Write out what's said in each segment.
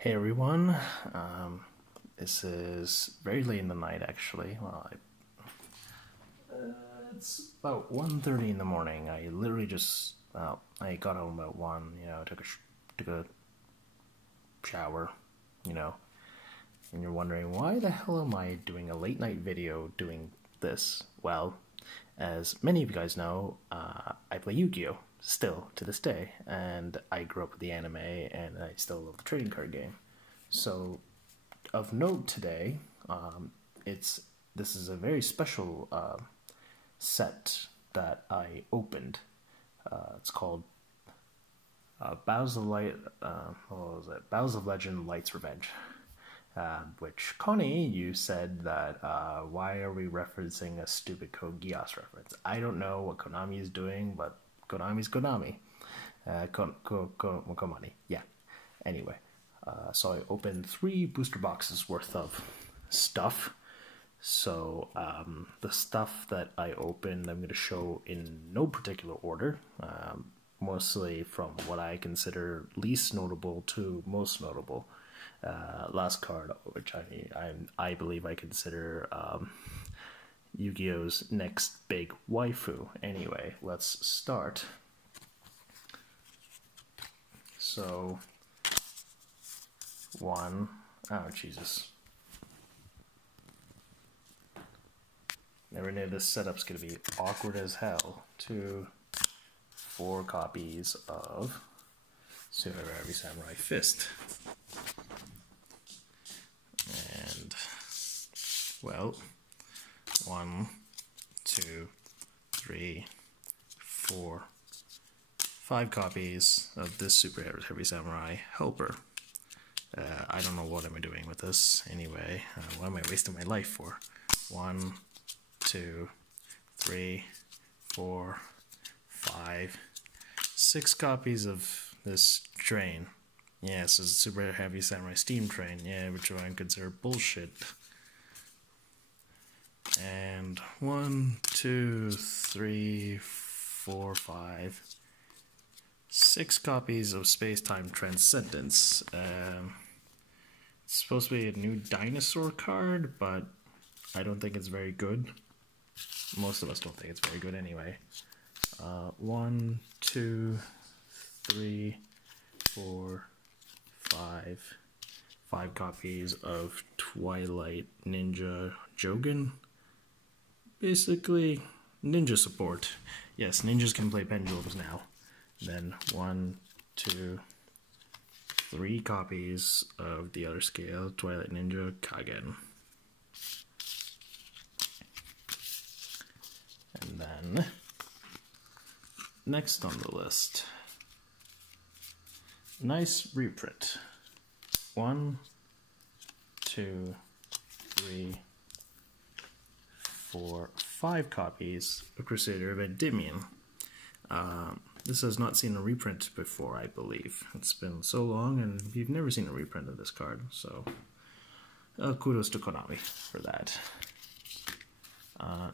Hey everyone, this is very late in the night actually. It's about 1:30 in the morning. I literally just, I got home about 1, took a shower, you know, and you're wondering why the hell am I doing a late night video doing this? Well, as many of you guys know, I play Yu-Gi-Oh! Still to this day, and I grew up with the anime, and I still love the trading card game. So, of note today, this is a very special set that I opened. It's called Battles of Light. What was it? Battles of Legend: Light's Revenge. Which Connie, you said that why are we referencing a stupid Code Geass reference? I don't know what Konami is doing, but Konami's Konami. Konami. Yeah. Anyway, so I opened 3 booster boxes worth of stuff. So the stuff that I opened, I'm going to show in no particular order. Mostly from what I consider least notable to most notable. Last card, which I believe I consider Yu-Gi-Oh's next big waifu. Anyway, let's start. So, oh Jesus. Never knew this setup's gonna be awkward as hell. 2, 4 copies of Super Heavy Samurai Fist. And, well, 1, 2, 3, 4, 5 copies of this Super Heavy Samurai Helper. I don't know what I'm doing with this. Anyway, what am I wasting my life for? 1, 2, 3, 4, 5, 6 copies of this train. Yes, it's a Super Heavy Samurai Steam Train. Yeah, which I consider bullshit. And 1, 2, 3, 4, 5, 6 copies of Space Time Transcendence. It's supposed to be a new dinosaur card, but I don't think it's very good. Most of us don't think it's very good anyway. 1, 2, 3, 4, 5 copies of Twilight Ninja Jogan. Basically, ninja support. Yes, ninjas can play pendulums now. Then 1, 2, 3 copies of the other scale, Twilight Ninja Kagen. And then, next on the list, nice reprint. 1, 2, 3, 4, 5 copies of Crusader of Endymion. This has not seen a reprint before, I believe. It's been so long, and you've never seen a reprint of this card, so kudos to Konami for that.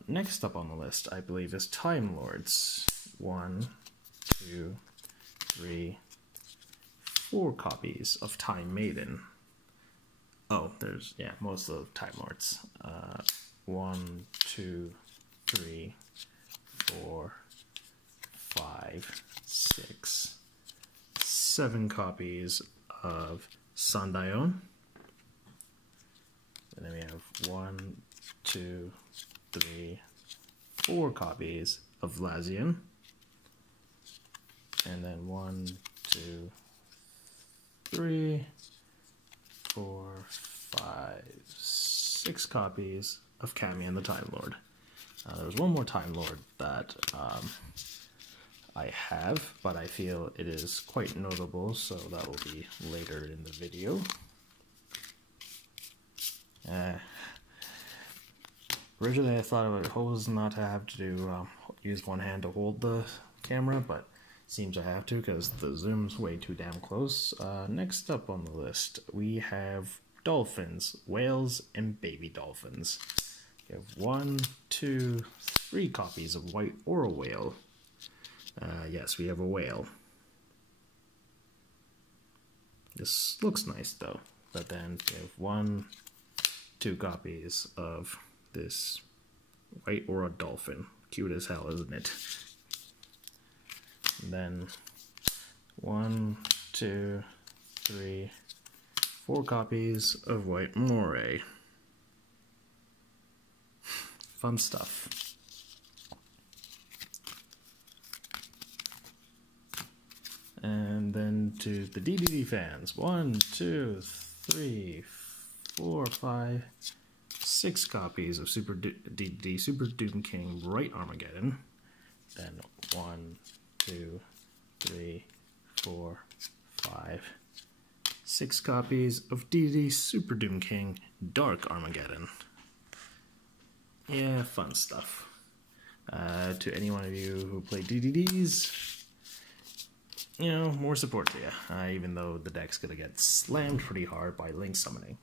Next up on the list, I believe, is Time Lords. 1, 2, 3, 4 copies of Time Maiden. Oh, there's, yeah, most of Time Lords. 1, 2, 3, 4, 5, 6, 7 copies of Sandayon. And then we have 1, 2, 3, 4 copies of Lazian. And then 1, 2, 3, 4, 5, 6 copies of Kami and the Time Lord. There's one more Time Lord that I have, but I feel it is quite notable, so that will be later in the video. Originally I thought it was not to have to do use one hand to hold the camera, but seems I have to because the zoom's way too damn close. Next up on the list, we have dolphins, whales, and baby dolphins. We have 1, 2, 3 copies of White Oro Whale. Yes, we have a whale. This looks nice though. But then we have 2 copies of this white aura dolphin. Cute as hell, isn't it? And then 1, 2, 3, 4 copies of white moray. Fun stuff. And then to the DDD fans, 1, 2, 3, 4, 5, 6 copies of DDD Super Doom King Bright Armageddon. Then 1, 2, 3, 4, 5, 6 copies of DDD Super Doom King Dark Armageddon. Yeah, fun stuff. To any one of you who play DDDs, you know, more support to you, even though the deck's gonna get slammed pretty hard by Link summoning.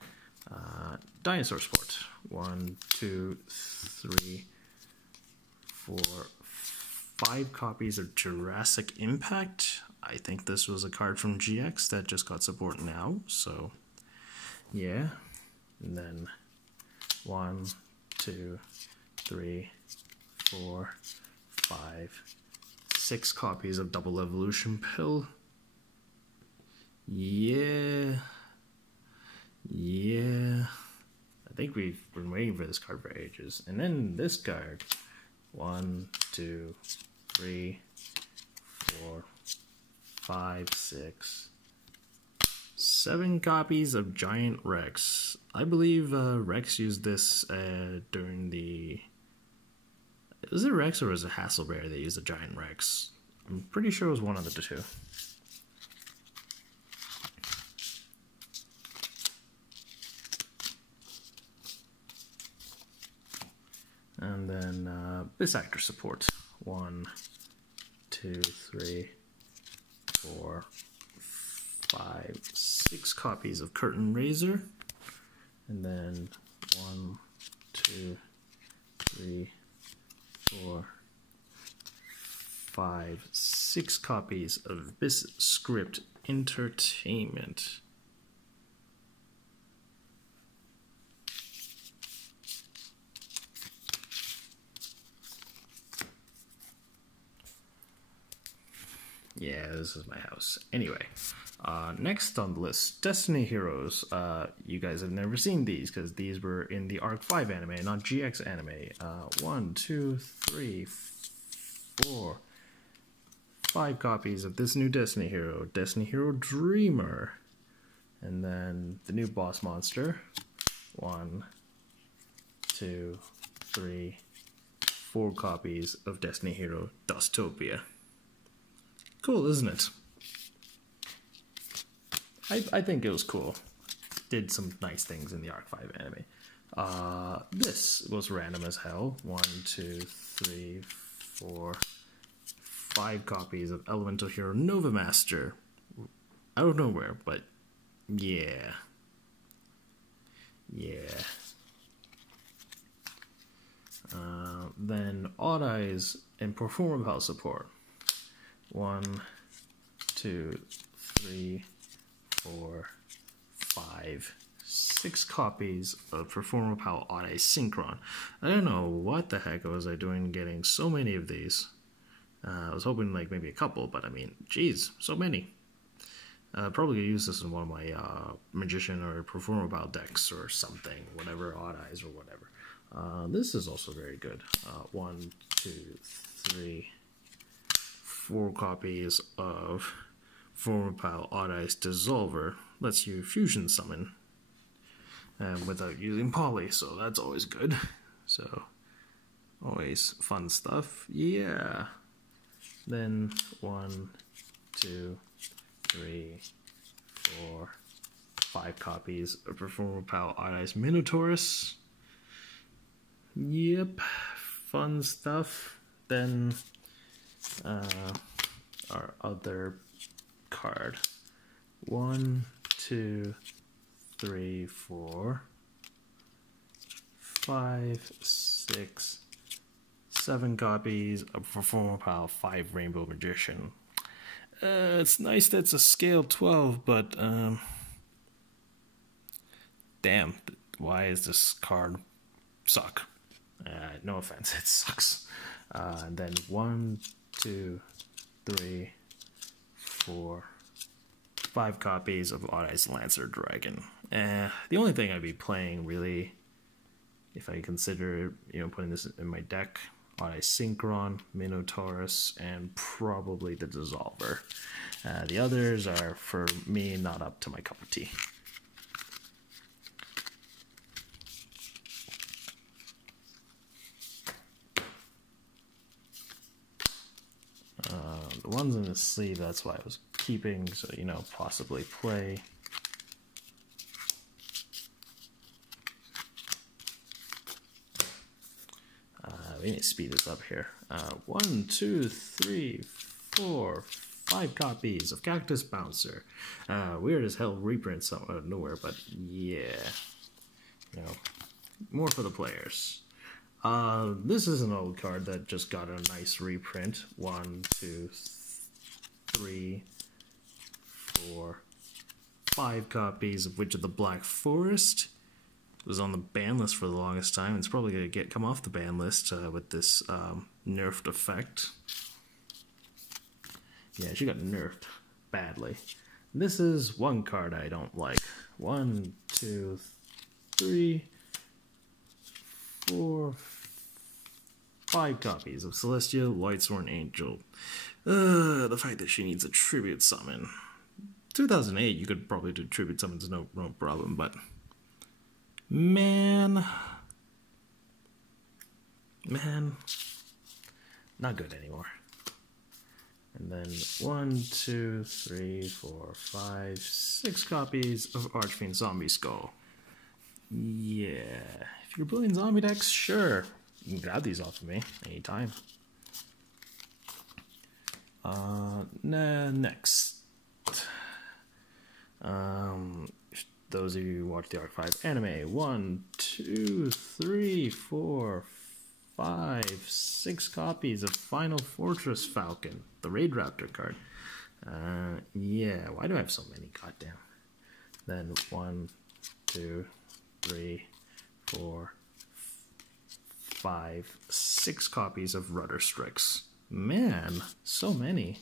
Dinosaur Sport. 1, 2, 3, 4, 5 copies of Jurassic Impact. I think this was a card from GX that just got support now, so yeah. And then 1, 2, 3, 4, 5, 6 copies of Double Evolution Pill. Yeah. I think we've been waiting for this card for ages. And then this card. 1, 2, 3, 4, 5, 6, 7 copies of Giant Rex. I believe Rex used this during the... Was it Rex or was it Hasselbear that used the Giant Rex? I'm pretty sure it was one of the two. And then this actor support. 1, 2, 3, 4, 5, 6 copies of Curtain Razor. And then 1, 2, 3, 4, 5, 6 copies of this Script Entertainment. Yeah, this is my house. Anyway, next on the list, Destiny Heroes. You guys have never seen these because these were in the Arc 5 anime, not GX anime. 1, 2, 3, 4, 5 copies of this new Destiny Hero, Destiny Hero Dreamer. And then the new boss monster. 1, 2, 3, 4 copies of Destiny Hero Dustopia. Cool, isn't it? I think it was cool. Did some nice things in the Arc 5 anime. This was random as hell. 1, 2, 3, 4, 5 copies of Elemental Hero Nova Master. Out of nowhere, but yeah. Then Odd Eyes and Performer Pal support. 1, 2, 3, 4, 5, 6 copies of Performer Pal Odd Eyes Synchron. I don't know what the heck was I doing getting so many of these. I was hoping like maybe a couple, but I mean, geez, so many. Probably gonna use this in one of my Magician or Performer Pal decks or something, whatever, Odd Eyes or whatever. This is also very good. 1, 2, 3, 4 copies of Performer Pal Odd Eyes Dissolver. Lets you fusion summon without using poly, so that's always good. So, always fun stuff. Yeah. Then 1, 2, 3, 4, 5 copies of Performer Pal Odd Eyes Minotaurus. Yep, fun stuff. Then our other card. 1, 2, 3, 4, 5, 6, 7 copies of Performer Pal 5 Rainbow Magician. It's nice that it's a scale 12, but damn, why is this card suck? No offense, it sucks. And then 1, 2, 3, 4, 5 copies of Odd Eyes Lancer Dragon. The only thing I'd be playing, really, if I consider, putting this in my deck, Odd Eyes Synchron, Minotaurus, and probably the Dissolver. The others are, for me, not up to my cup of tea. The ones in the sleeve, that's why I was keeping, so, possibly play. We need to speed this up here. 1, 2, 3, 4, 5 copies of Cactus Bouncer. Weird as hell reprint out of nowhere, but yeah. More for the players. This is an old card that just got a nice reprint. 1, 2, 3, 4, 5 copies of Witch of the Black Forest. It was on the ban list for the longest time. It's probably going to come off the ban list with this nerfed effect. Yeah, she got nerfed badly. This is one card I don't like. 1, 2, 3, 4, 5 copies of Celestial Lightsworn Angel. The fact that she needs a tribute summon. 2008, you could probably do tribute summons, no problem, but man, not good anymore. And then 1, 2, 3, 4, 5, 6 copies of Archfiend Zombie Skull. Yeah, if you're building zombie decks, sure, you can grab these off of me anytime. Next. Those of you who watch the Arc 5 anime, 1, 2, 3, 4, 5, 6 copies of Final Fortress Falcon, the Raid Raptor card. Yeah, why do I have so many? Goddamn. Then 1, 2, 3, 4, 5, 6 copies of Rudder Strix. Man, so many.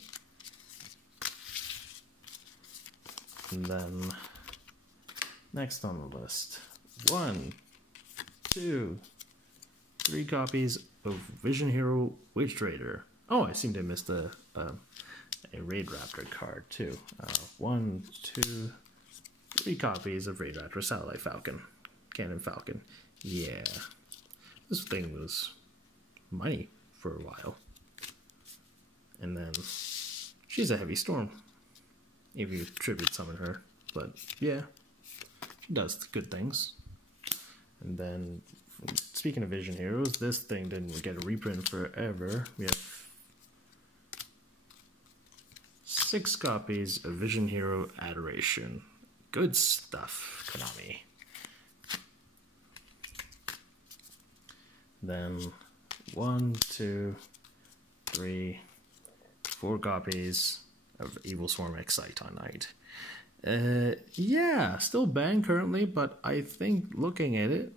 And then next on the list, 1, 2, 3 copies of Vision Hero Witch Trader. Oh, I seem to have missed a Raid Raptor card too. 1, 2, 3 copies of Raid Raptor Satellite Falcon, Cannon Falcon. Yeah, this thing was money for a while. And then she's a heavy storm if you tribute summon her, but yeah, she does good things. And then, speaking of Vision Heroes, this thing didn't get a reprint forever. We have 6 copies of Vision Hero Adoration. Good stuff, Konami. Then 1, 2, 3, 4 copies of Evil Swarm Excite on Night. Yeah, still banned currently, but I think looking at it,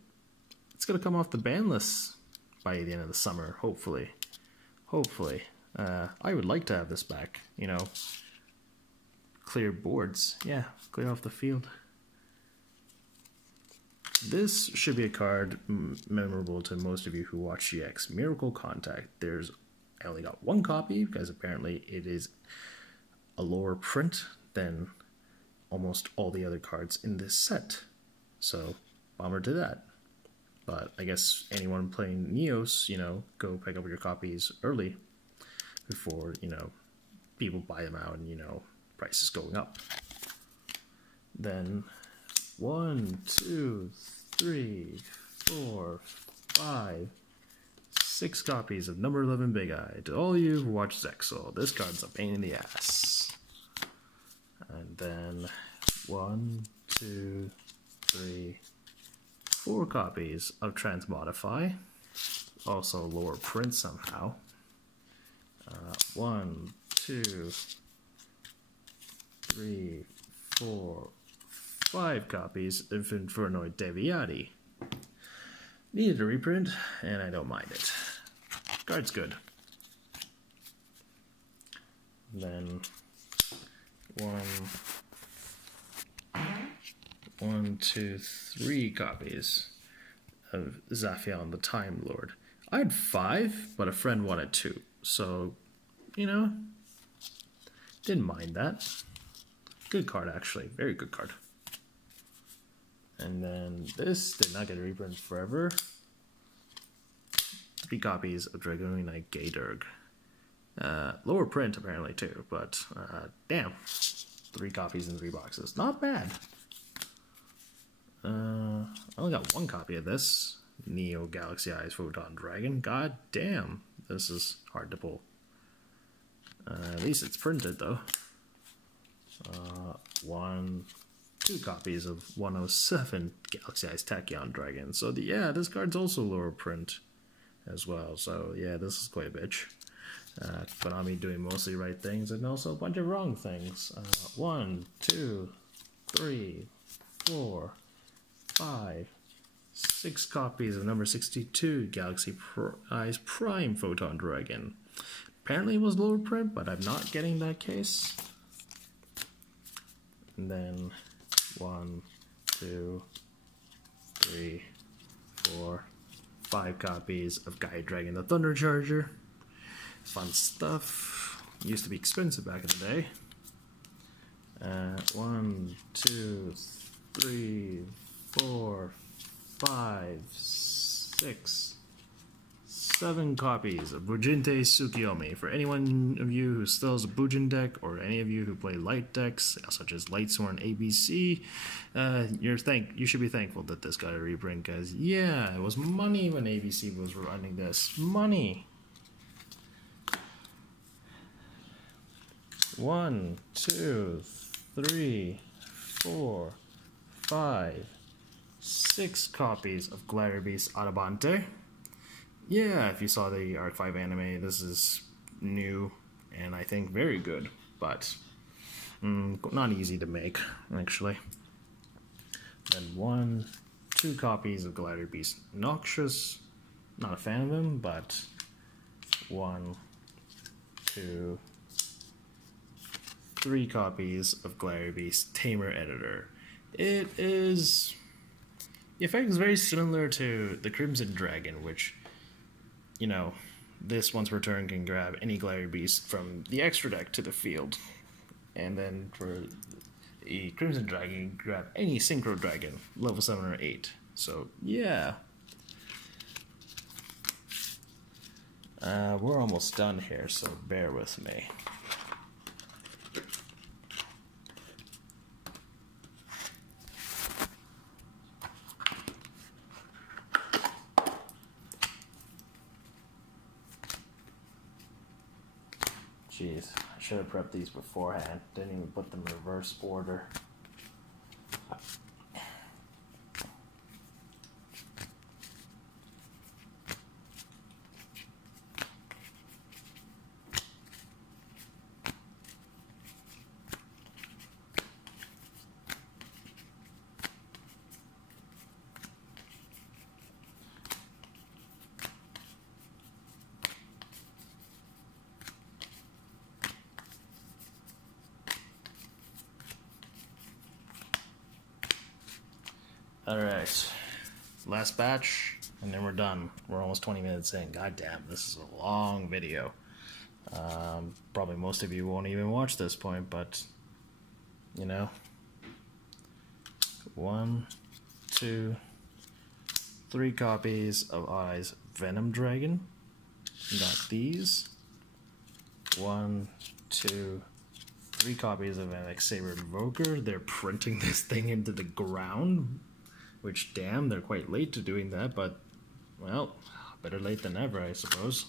it's gonna come off the ban list by the end of the summer, hopefully. Hopefully. I would like to have this back, clear boards. Yeah, clear off the field. This should be a card memorable to most of you who watch GX. Miracle Contact. I only got 1 copy because apparently it is a lower print than almost all the other cards in this set. So, bummer to that. But I guess anyone playing Neos, go pick up your copies early before, people buy them out and, prices going up. Then 1, 2, 3, 4, 5, 6 copies of number 11 Big Eye. To all you who watch Zexal, this card's a pain in the ass. And then 1, 2, 3, 4 copies of Transmodify. Also lower print somehow. 1, 2, 3, 4, 5 copies of Inferno Deviati. Needed a reprint, and I don't mind it. Card's good. Then one, 2, 3 copies of Zaphion the Time Lord. I had 5, but a friend wanted 2, so you know, didn't mind that. Good card, actually, very good card. And then this did not get a reprint forever. 3 copies of Dragoon Knight Gaydurg. Lower print apparently too, but damn, 3 copies in 3 boxes, not bad. I only got 1 copy of this Neo Galaxy Eyes Photon Dragon. God damn, this is hard to pull. At least it's printed though. 2 copies of 107 Galaxy Eyes Tachyon Dragon. So yeah, this card's also lower print as well. So yeah, this is quite a bitch. Konami doing mostly right things and also a bunch of wrong things. 1, 2, 3, 4, 5, 6 copies of number 62 Galaxy Eyes Prime Photon Dragon. Apparently it was lower print, but I'm not getting that case. And then 1, 2, 3, 4, 5 copies of Gaia Dragon the Thunder Charger. Fun stuff. Used to be expensive back in the day. 1, 2, 3, 4, 5, 6, 7 copies of Bujinte Tsukiyomi. For anyone of you who still has a Bujin deck, or any of you who play light decks, such as Lightsworn ABC, you should be thankful that this got a reprint, because yeah, it was money when ABC was running this. Money! 1, 2, 3, 4, 5, 6 copies of Glider Beast Adabante. Yeah, if you saw the Arc 5 anime, this is new and I think very good, but not easy to make, actually. Then 2 copies of Glider Beast Noxious. Not a fan of him, but 1, 2, 3 copies of Glider Beast Tamer Editor. The effect is very similar to the Crimson Dragon, which, you know, this once per turn can grab any Glider Beast from the extra deck to the field. And then for the Crimson Dragon, you can grab any Synchro Dragon, level 7 or 8. So, yeah. We're almost done here, so bear with me. Jeez, I should have prepped these beforehand. Didn't even put them in reverse order. Alright, last batch, and then we're done. We're almost 20 minutes in. God damn, this is a long video. Probably most of you won't even watch this point, but, you know. 1, 2, 3 copies of Eyes Venom Dragon. Got these. 1, 2, 3 copies of MX Saber Invoker. They're printing this thing into the ground. Which, damn, they're quite late to doing that, but, well, better late than never, I suppose.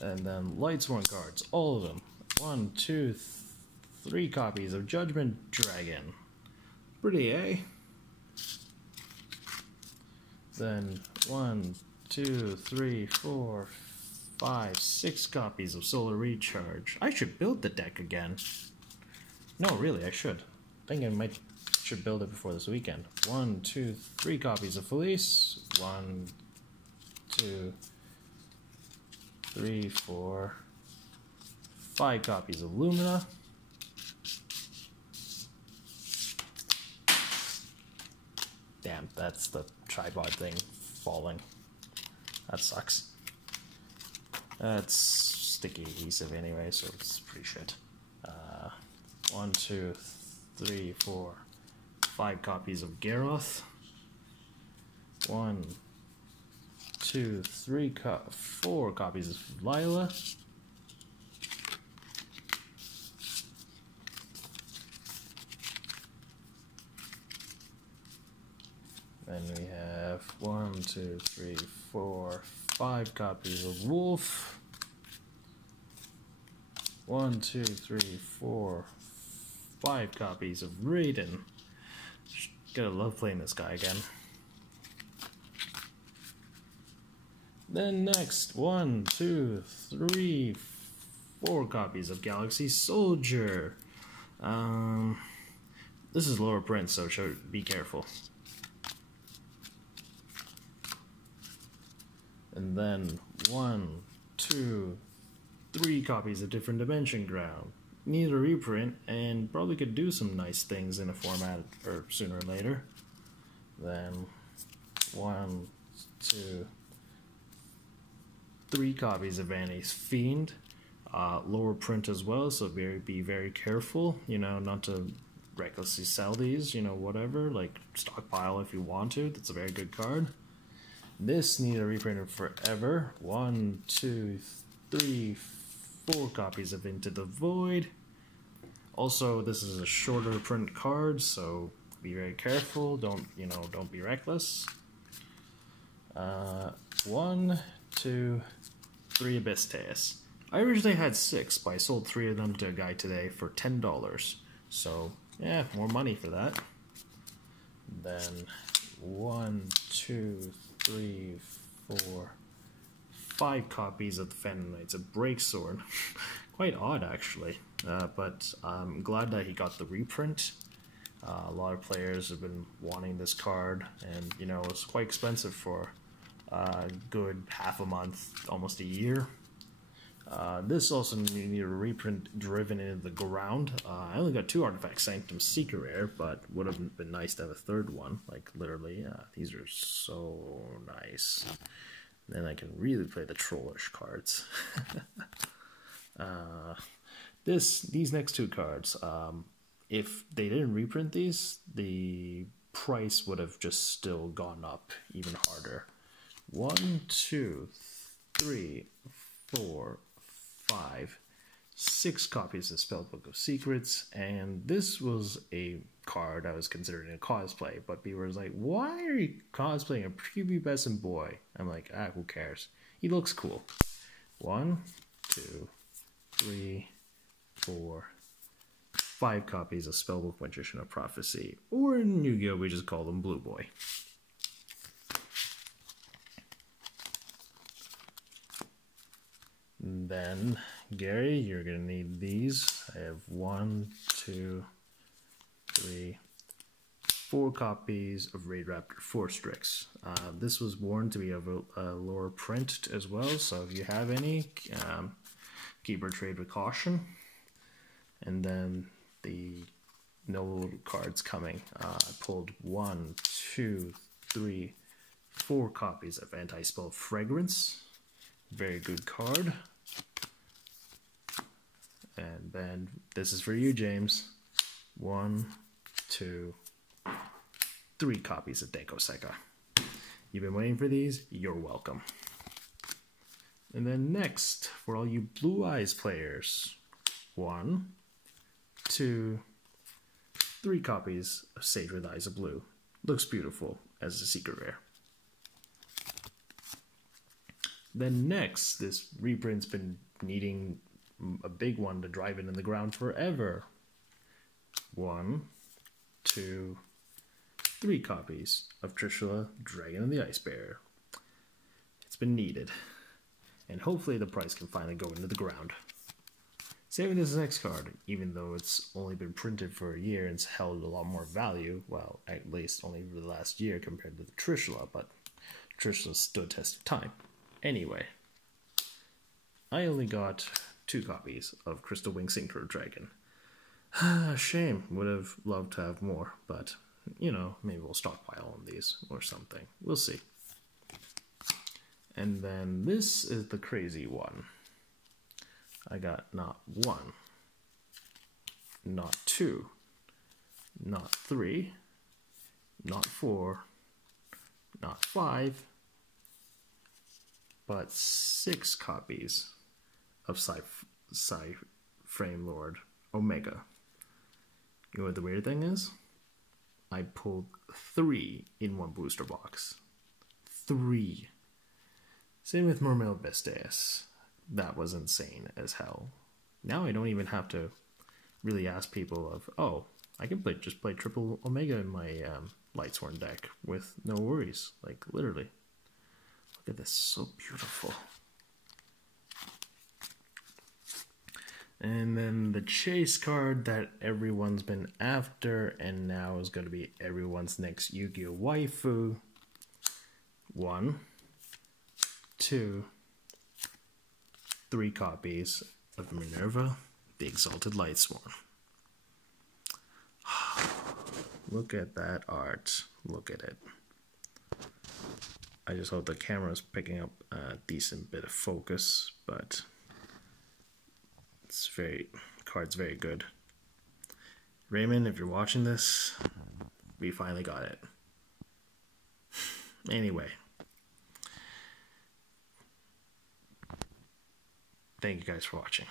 And then Lightsworn cards, all of them. 1, 2, 3 copies of Judgment Dragon. Pretty, eh? Then 1, 2, 3, 4, 5, 6 copies of Solar Recharge. I should build the deck again. No, really, I should. I think I should build it before this weekend. 1, 2, 3 copies of Felice. 1, 2, 3, 4, 5 copies of Lumina. Damn, that's the tripod thing falling. That sucks. That's sticky adhesive anyway, so it's pretty shit. 1, 2, 3, 4, 5 copies of Garroth. 1, 2, 3, 4 copies of Lila. Then we have 1, 2, 3, 4, 5 copies of Wolf. 1, 2, 3, 4, 5 copies of Raiden. Gotta love playing this guy again. Then next, 1, 2, 3, 4 copies of Galaxy Soldier. This is lower print, so be careful. And then 1, 2, 3 copies of Different Dimension Ground. Need a reprint, and probably could do some nice things in a format or sooner or later. Then 1, 2, 3 copies of Annie's Fiend. Lower print as well, so be very careful, you know, not to recklessly sell these, you know, whatever, like stockpile if you want to. That's a very good card. This need a reprinted forever. 1, 2, 3, 4 copies of Into the Void. Also, this is a shorter print card, so be very careful. Don't be reckless. 1, 2, 3 Abyss. I originally had 6, but I sold 3 of them to a guy today for $10. So yeah, more money for that. Then 1, 2, 3, 4, 5 copies of the Phantom Knights, a break sword. Quite odd, actually, but I'm glad that he got the reprint. A lot of players have been wanting this card, and you know, it's quite expensive for a good half a month, almost a year. This also needed a reprint driven into the ground. I only got 2 artifacts, Sanctum Secret Rare, but would have been nice to have a 3rd one. Like literally, these are so nice. Then I can really play the trollish cards. These next 2 cards, if they didn't reprint these, the price would have just still gone up even harder. 1, 2, 3, 4, 5, 6 copies of Spellbook of Secrets, and this was a card I was considering a cosplay, but people were like, why are you cosplaying a prepubescent boy? I'm like, who cares? He looks cool. 1, 2, 3, 4, 5 copies of Spellbook Magician of Prophecy, or in Yu-Gi-Oh! We just call them Blue Boy. Then, Gary, you're going to need these. I have 1, 2, 3, 4 copies of Raid Raptor Force Strix. This was warned to be of a lower print as well, so if you have any, keep or trade with caution. And then the no cards coming. I pulled 1, 2, 3, 4 copies of Anti-Spell Fragrance. Very good card. And then this is for you, James. 1, 2, 3 copies of Deko Seka. You've been waiting for these? You're welcome. And then next, for all you Blue Eyes players, 1, 2, 3 copies of Sage with Eyes of Blue. Looks beautiful as a secret rare. Then next, this reprint's been needing a big one to drive it in the ground forever. 1, 2, 3 copies of Trishula, Dragon and the Ice Bearer. It's been needed, and hopefully the price can finally go into the ground. Same with this next card, even though it's only been printed for a year and it's held a lot more value, well, at least only for the last year compared to the Trishula, but Trishula stood test of time. Anyway, I only got 2 copies of Crystal Wing Synchro Dragon. Shame, would have loved to have more, but, you know, maybe we'll stockpile on these or something. We'll see. And then this is the crazy one. I got not 1, not 2, not 3, not 4, not 5, but 6 copies of Frame Lord Omega. You know what the weird thing is? I pulled 3 in one booster box. 3. Same with Mermail Bestes. That was insane as hell. Now I don't even have to really ask people of, oh, I can just play triple Omega in my Lightsworn deck with no worries. Like, literally. Look at this, so beautiful. And then the chase card that everyone's been after and now is going to be everyone's next Yu-Gi-Oh! Waifu. 1, 2, 3 copies of Minerva, the Exalted Lightsworn. Look at that art. Look at it. I just hope the camera's picking up a decent bit of focus, but it's card's very good. Raymond, if you're watching this, we finally got it. Anyway. Thank you guys for watching.